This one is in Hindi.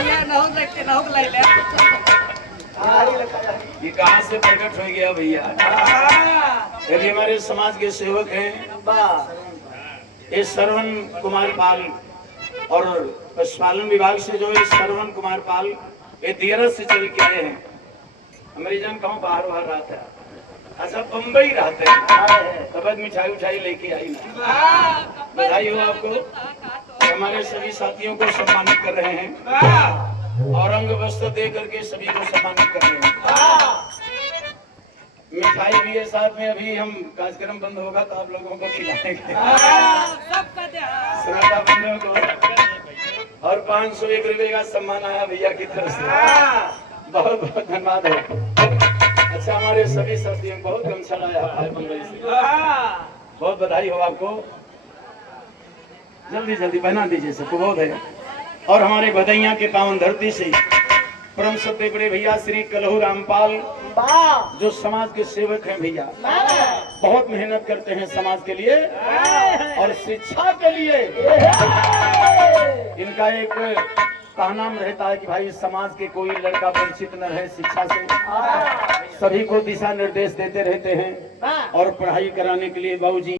भैया नहुक लगते नहुक ले ले। ये कहाँ से प्रकट हो गया भैया? यदि हमारे समाज के सेवक हैं ये श्रवण कुमार पाल और पशुपालन विभाग से जो है श्रवण कुमार पाल ये दियरस से चल के आए हैं। हमारी जन कहूँ बाहर रहता है, अच्छा बम्बई रहते हैं, तब मिठाई उठाई लेके आई ना। बधाई हो आपको। हमारे सभी साथियों को सम्मानित कर रहे हैं और अंग वस्त्र दे करके सभी को सम्मानित कर रहे हैं। मिठाई भी है साथ में। अभी हम कार्यक्रम बंद होगा तो आप लोगों को खिलाएंगे श्रोता बंधुओं को। और 501 रुपए का सम्मान आया भैया की तरफ से, बहुत बहुत धन्यवाद है। अच्छा हमारे सभी साथियों को बहुत गमछा लाया है बंबई से, बहुत बधाई हो आपको। जल्दी जल्दी पहना दीजिए सबको, बहुत है। और हमारे बधैया के पावन धरती से परम सत्य बड़े भैया श्री कलहू रामपाल जो समाज के सेवक हैं भैया, बहुत मेहनत करते हैं समाज के लिए और शिक्षा के लिए। इनका एक कहना रहता है कि भाई समाज के कोई लड़का वंचित न रहे शिक्षा से, सभी को दिशा निर्देश देते रहते हैं और पढ़ाई कराने के लिए बाबूजी